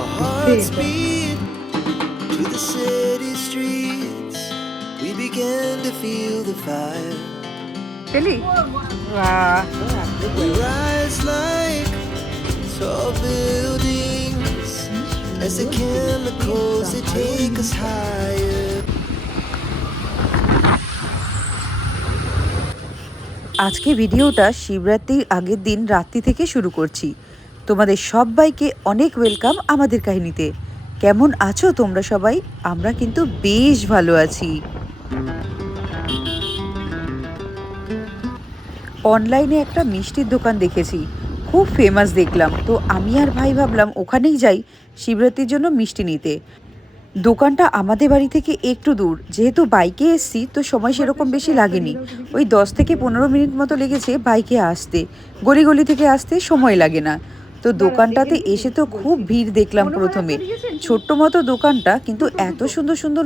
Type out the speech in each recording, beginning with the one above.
Our hearts beat to the city streets. We began to feel the fire. Really? Wow. We rise like tall buildings as the chemicals they take us higher. আজকে ভিডিওটা শিবরাত্রির আগের দিন রাত্রি থেকে শুরু করছি। তোমাদের সবাইকে অনেক ওয়েলকাম আমাদের কাহিনীতে। কেমন আছো তোমরা সবাই? আমরা কিন্তু বেশ ভালো আছি। অনলাইনে একটা মিষ্টির দোকান দেখেছি, খুব ফেমাস দেখলাম, তো আমি আর ভাই ভাবলাম ওখানেই যাই শিবরাত্রির জন্য মিষ্টি নিতে। দোকানটা আমাদের বাড়ি থেকে একটু দূর, যেহেতু বাইকে এসছি তো সময় সেরকম বেশি লাগেনি, ওই 10 থেকে 15 মিনিট মতো লেগেছে বাইকে আসতে, গলি গলি থেকে আসতে সময় লাগে না। তো দোকানটাতে এসে তো খুব ভিড় দেখলাম প্রথমে, ছোট্ট মতো দোকানটা, কিন্তু এত সুন্দর সুন্দর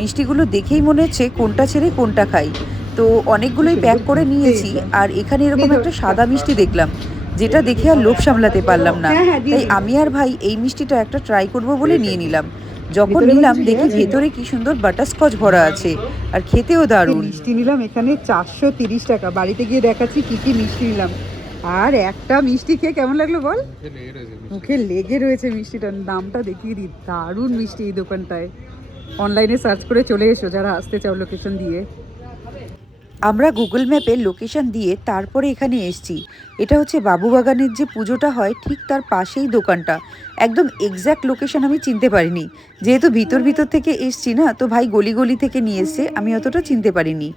মিষ্টিগুলো দেখেই মনে হচ্ছে কোনটা ছেড়ে কোনটা খাই। তো অনেকগুলোই প্যাক করে নিয়েছি, আর এখানে এরকম একটা সাদা মিষ্টি দেখলাম, যেটা দেখে আর লোভ সামলাতে পারলাম না, তাই আমি আর ভাই এই মিষ্টিটা একটা ট্রাই করব বলে নিয়ে নিলাম। যখন নিলাম দেখি ভেতরে কি সুন্দর বাটারস্কচ ভরা আছে, আর খেতেও দারুণ। মিষ্টি নিলাম এখানে 430 টাকা, বাড়িতে গিয়ে দেখাচ্ছি কি কি মিষ্টি নিলাম। আর একটা মিষ্টি খেয়ে কেমন লাগলো বল? মুখে লেগে রয়েছে মিষ্টিটার, দামটা দেখিয়ে দিই, দারুণ মিষ্টি এই দোকানটায়। অনলাইনে সার্চ করে চলে এসো যারা আসতে চাও লোকেশন দিয়ে। আমরা গুগল ম্যাপে লোকেশন দিয়ে তারপরে এখানে এসেছি। এটা হচ্ছে বাবুবাগানের যে পুজোটা হয় ঠিক তার পাশেই দোকানটা। একদম এক্স্যাক্ট লোকেশন আমি চিনতে পারিনি, যেহেতু ভিতর থেকে এসছি না, তো ভাই গলি গলি থেকে নিয়ে এসছে, আমি অতটা চিনতে পারিনি।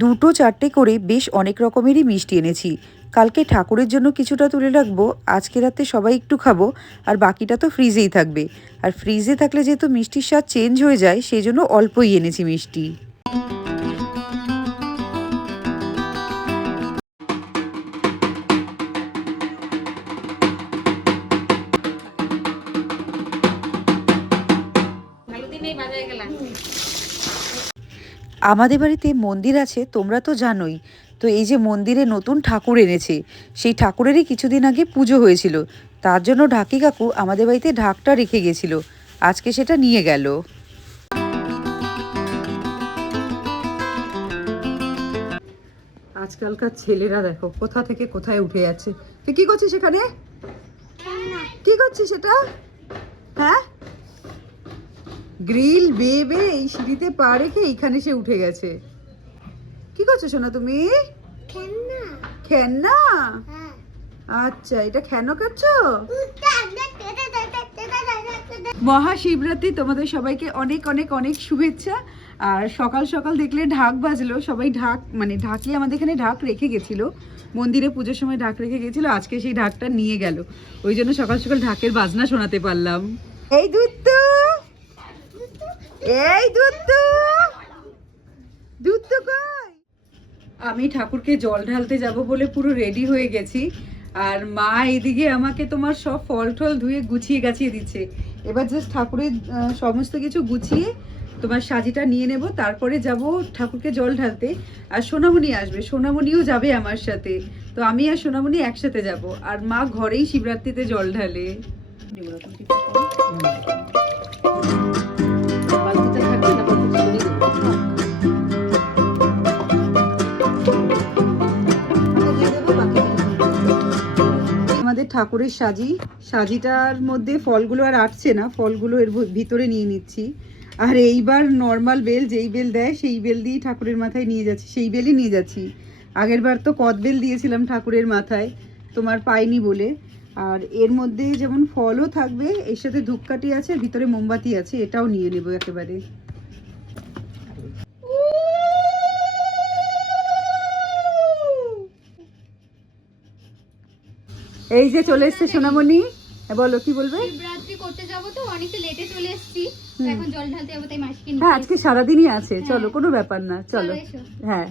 2-4টে করে বেশ অনেক রকমেরই মিষ্টি এনেছি। কালকে ঠাকুরের জন্য কিছুটা তুলে রাখবো, আজকে রাতে সবাই একটু খাবো, আর বাকিটা তো ফ্রিজেই থাকবে। আর ফ্রিজে থাকলে যেহেতু মিষ্টির স্বাদ চেঞ্জ হয়ে যায়, সেই জন্য অল্পই এনেছি মিষ্টি। আমাদের বাড়িতে মন্দির আছে, তোমরা তো জানোই। তো এই যে মন্দিরে নতুন ঠাকুর এনেছে, সেই ঠাকুরেরই কিছুদিন আগে পুজো হয়েছিল, তার জন্য ঢাকি কাকু আমাদের বাড়িতে ঢাকটা রেখে গেছিল, আজকে সেটা নিয়ে গেল। আজকালকার ছেলেরা দেখো কোথা থেকে কোথায় উঠে যাচ্ছে। তুই কি করছিস এখানে? কি করছিস এটা? হ্যাঁ, গ্রিল বেয়ে এই সিঁড়িতে পা রেখে এইখানে সে উঠে গেছে। কি করছো সোনা তুমি? খেলনা? আচ্ছা, এটা কেন করছো? মহাশিবরাত্রি তোমাদের সবাইকে অনেক অনেক অনেক শুভেচ্ছা। আর সকাল সকাল দেখলে ঢাক বাজলো, সবাই ঢাক ঢাকি আমাদের এখানে ঢাক রেখে গেছিল, মন্দিরে পুজোর সময় ঢাক রেখে গেছিল, আজকে সেই ঢাকটা নিয়ে গেল, ওই জন্য সকাল সকাল ঢাকের বাজনা শোনাতে পারলাম। এই দুত্তু, এই দুত্তু, দুত্তু কই? আমি ঠাকুরকে জল ঢালতে যাব বলে পুরো রেডি হয়ে গেছি, আর মা এদিকে আমাকে তোমার সব ফল টল ধুয়ে গুছিয়ে গাছিয়ে দিচ্ছে। এবার জাস্ট ঠাকুরের সমস্ত কিছু গুছিয়ে তোমার সাজিটা নিয়ে নেব, তারপরে যাব ঠাকুরকে জল ঢালতে। আর সোনামণি আসবে, সোনামণিও যাবে আমার সাথে, তো আমি আর সোনামণি একসাথে যাব, আর মা ঘরেই শিবরাত্রিতে জল ঢালে। আমাদের ঠাকুরের সাজিটার মধ্যে ফলগুলো আর আটছে না, ফলগুলো এর ভিতরে নিয়ে নিচ্ছি। আর এইবার নর্মাল বেল, যেই বেল দেয় সেই বেল দিয়েই ঠাকুরের মাথায় নিয়ে যাচ্ছি, সেই বেলই নিয়ে যাচ্ছি। আগের বার তো কদবেল দিয়েছিলাম ঠাকুরের মাথায়, তোমার পাইনি বলে। আর এর মধ্যে যেমন ফলও থাকবে, এর সাথে ধূপকাঠি আছে, ভিতরে মোমবাতি আছে, এটাও নিয়ে নেবো একেবারে। এই যে চলে এসছে সোনামণি, বলো কি বলবে? শিবরাত্রি করতে যাব তো অনেকটা লেটে চলে এসেছি, এখন জল ঢালতে যাব, তাই মাসিকে নিয়ে। হ্যাঁ, আজকে সারাদিনই আছে, চলো কোনো ব্যাপার না, চলো। হ্যাঁ,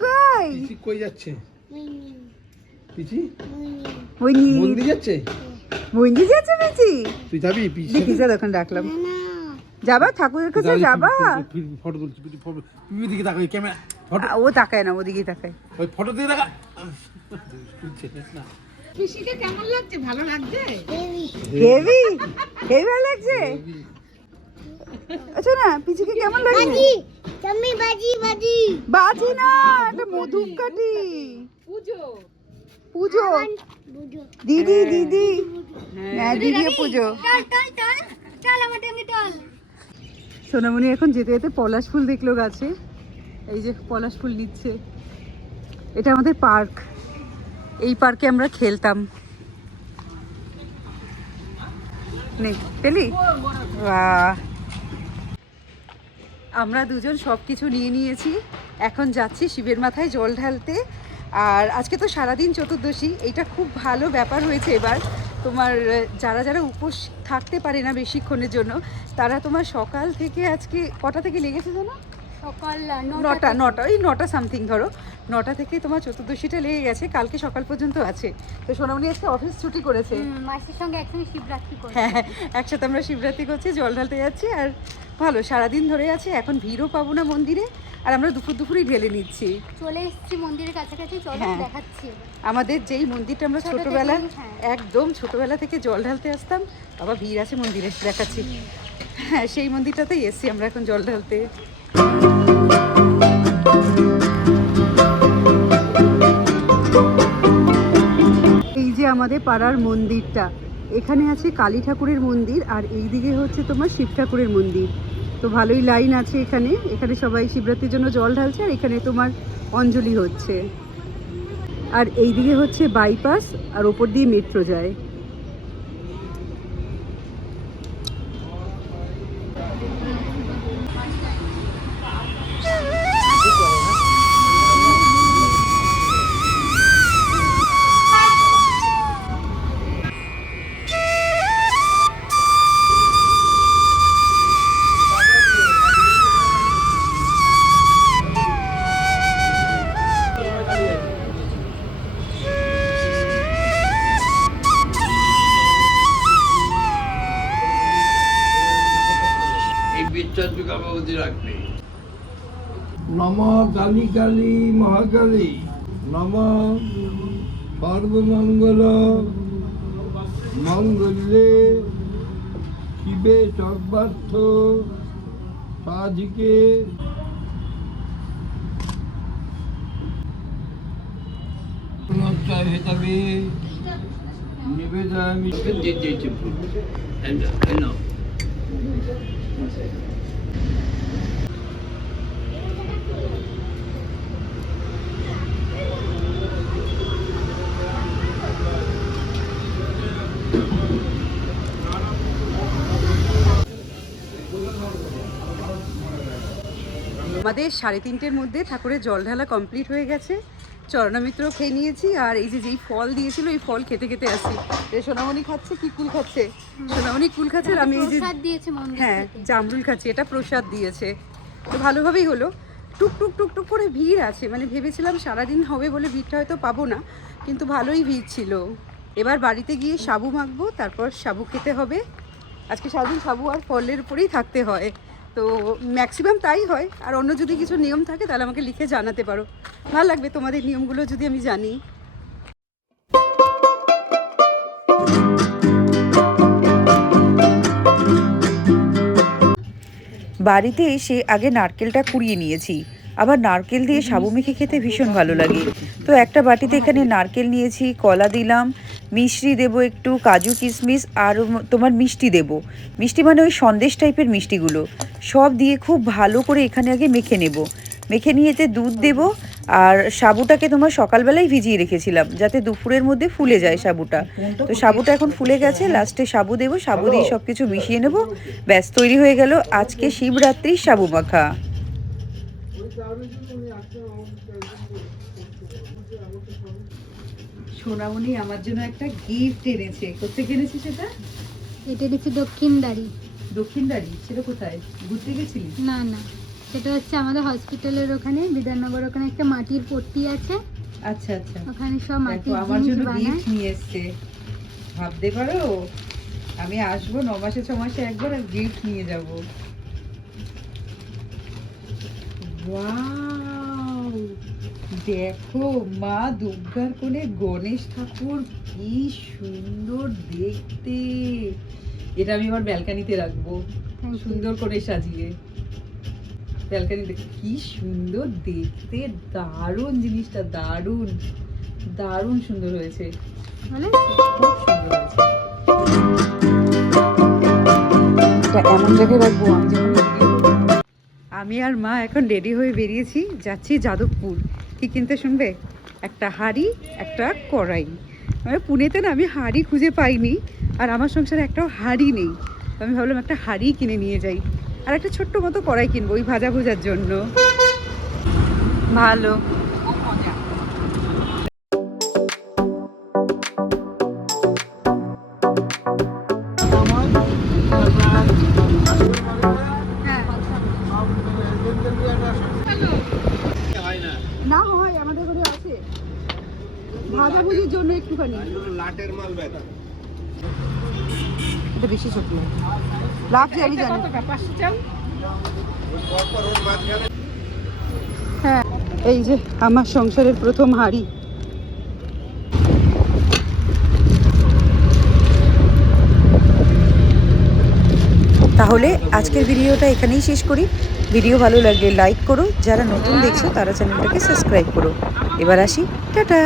কই পিসি কই যাচ্ছে? পিসি ওইনি মন্দির যাচ্ছে। মন্দির যাচ্ছে পিসি? তুই যাবি? পিসি পিসা তখন ডাকলাম, যাবা ঠাকুরের কাছে যাবা? ফটো তুলছি, পিসি দিকে তাকাই, ক্যামেরা ও তাকায় না, ওদিকেই তাকায়। ওই ফটো দিয়ে দেখা না পিসিকে কেমন লাগছে? ভালো লাগছে? হেভি হেভি ভালো লাগছে। আচ্ছা না, পিচিকে কেমন লাগছে? তুমি বাজি বাজি বাজি না, এটা মধুকাঠি। পুজো পুজো বুঝো দিদি দিদি, হ্যাঁ দিদিও পুজো। চল আমার টেমনি চল। সোনামণি এখন যেতে যেতে পলাশ ফুল দেখলো গাছে, এই যে পলাশ ফুল নিচ্ছে। এটা আমাদের পার্ক, এই পার্কে আমরা খেলতাম। নে পেলি? বাহ, আমরা দুজন সব কিছু নিয়ে নিয়েছি, এখন যাচ্ছি শিবের মাথায় জল ঢালতে। আর আজকে তো সারাদিন চতুর্দশী, এইটা খুব ভালো ব্যাপার হয়েছে এবার। তোমার যারা যারা উপোস থাকতে পারে না বেশিক্ষণের জন্য, তারা তোমার সকাল থেকে, আজকে কটা থেকে লেগেছে জানো? সকাল নটা, ওই 9টা সামথিং ধরো, 9টা থেকে তোমার চতুর্দশীটা লেগে গেছে, কালকে সকাল পর্যন্ত আছে। তো সোনামণি আজকে অফিস ছুটি করেছে। মাসির সঙ্গে একসঙ্গে শিবরাত্রি করব। হ্যাঁ, একসাথে আমরা শিবরাত্রি করছি, জল ঢালতে যাচ্ছি। আর ভালো সারাদিন ধরে আছে, এখন ভিড়ও পাবো না মন্দিরে। আর আমরা দুপুরই ঢেলে নিচ্ছি। চলে এসেছি মন্দিরের কাছাকাছি, চলো হ্যাঁ। দেখাচ্ছি এবার। আমাদের যেই মন্দিরটা আমরা ছোট ছোটবেলা, থেকেই, হ্যাঁ। একদম ছোটবেলা থেকে জল ঢালতে আসতাম, বাবা ভিড় আছে মন্দিরে, দেখাচ্ছি। হ্যাঁ, সেই মন্দিরটাতেই এসছি আমরা এখন জল ঢালতে। এই যে আমাদের পাড়ার মন্দিরটা, এখানে আছে কালী ঠাকুরের মন্দির, আর এই দিকে হচ্ছে তোমার শিব ঠাকুরের মন্দির। তো ভালোই লাইন আছে এখানে, এখানে সবাই শিবরাত্রির জন্য জল ঢালছে, আর এখানে তোমার অঞ্জলি হচ্ছে। আর এই দিকে হচ্ছে বাইপাস, আর ওপর দিয়ে মেট্রো যায়। নম কালী কালী মহাকালী, নম সর্বমঙ্গল মঙ্গলে শিবে সর্বার্থ সাধিকে। হেতাবে নিবেদয়ামি। আমাদের 3:30-র মধ্যে ঠাকুরের জল ঢালা কমপ্লিট হয়ে গেছে, চরণামিত্র খেয়ে নিয়েছি। আর এই যে যেই ফল দিয়েছিল, এই ফল খেতে খেতে আসি। সোনামণি খাচ্ছে, কি কুল খাচ্ছে? সোনামণি কুল খাচ্ছে, আর আমি এই যে প্রসাদ দিয়েছে মন্দির হ্যাঁ থেকে। জামরুল খাচ্ছি, এটা প্রসাদ দিয়েছে। তো ভালোভাবেই হলো। টুকটুক টুকটুক করে ভিড় আছে, মানে ভেবেছিলাম সারাদিন হবে বলে ভিড়টা হয়তো পাবো না, কিন্তু ভালোই ভিড় ছিল। এবার বাড়িতে গিয়ে সাবু মাখবো, তারপর সাবু খেতে হবে। আজকে সারাদিন সাবু আর ফলের উপরেই থাকতে হয়, তো ম্যাক্সিমাম তাই হয়। আর অন্য যদি কিছু নিয়ম থাকে তাহলে আমাকে লিখে জানাতে পারো, ভালো লাগবে তোমাদের নিয়মগুলো যদি আমি জানি। বাড়িতে এসে আগে নারকেলটা কুড়িয়ে নিয়েছি, আবার নারকেল দিয়ে সাবু মেখে খেতে ভীষণ ভালো লাগে। তো একটা বাটিতে এখানে নারকেল নিয়েছি, কলা দিলাম, মিশ্রি দেবো একটু, কাজু কিশমিশ, আর তোমার মিষ্টি দেবো। মিষ্টি মানে ওই সন্দেশ টাইপের মিষ্টিগুলো সব দিয়ে খুব ভালো করে এখানে আগে মেখে নেব। মেখে নিয়ে এতে দুধ দেবো। আর সাবুটাকে তোমার সকালবেলায় ভিজিয়ে রেখেছিলাম যাতে দুপুরের মধ্যে ফুলে যায় সাবুটা। তো সাবুটা এখন ফুলে গেছে, লাস্টে সাবু দেবো, সাবু দিয়ে সব কিছু মিশিয়ে নেব। ব্যাস তৈরি হয়ে গেল আজকে শিবরাত্রির সাবু মাখা। সোনামণি আমার জন্য একটা গিফট এনেছে। কোথেকে এনেছে সেটা? এটা দেখছি দক্ষিণদারি। দক্ষিণদারি? সেটা কোথায়, ঘুরতে গেছিলি? না না, সেটা হচ্ছে আমাদের হসপিটালের ওখানে, বিধাননগর, ওখানে একটা মাটির পট্টি আছে। আচ্ছা আচ্ছা, ওখানে সব মাটির আমার জিনিস জন্য বানায়। গিফট নিয়ে এসছে। ভাবতে পারো, আমি আসবো 9 মাসে 6 মাসে একবার, আর গিফট নিয়ে যাব। ওয়াও, দেখো মা দুর্গার কোলে গণেশ ঠাকুর, কি সুন্দর দেখতে। এটা আমি আমার ব্যালকানিতে রাখবো, সুন্দর করে সাজিয়ে। ব্যালকানিতে কি সুন্দর দেখতে, দারুণ জিনিসটা, দারুণ দারুণ সুন্দর হয়েছে, খুব সুন্দর হয়েছে। এটা এমন জায়গায় রাখবো আমি যখন ভিডিও করবো। আমি আর মা এখন রেডি হয়ে বেরিয়েছি, যাচ্ছি যাদবপুর। কি কিনতে শুনবে? একটা হাঁড়ি, একটা কড়াই। মানে পুনেতে না আমি হাঁড়ি খুঁজে পাইনি, আর আমার সংসারে একটাও হাঁড়ি নেই। তো আমি ভাবলাম একটা হাঁড়ি কিনে নিয়ে যাই, আর একটা ছোট্ট মতো কড়াই কিনবো ওই ভাজা ভুজার জন্য। ভালো। না হয় আমাদের ঘরে আছে, ভাজাভুজির জন্য একটুখানি। এটা বেশি ছোট নয়, লাভ যে আমি জানি। হ্যাঁ, এই যে আমার সংসারের প্রথম হাঁড়ি। তাহলে আজকের ভিডিওটা এখানেই শেষ করি। ভিডিও ভালো লাগলে লাইক করো, যারা নতুন দেখছো তারা চ্যানেলটাকে সাবস্ক্রাইব করো। এবার আসি, টাটা।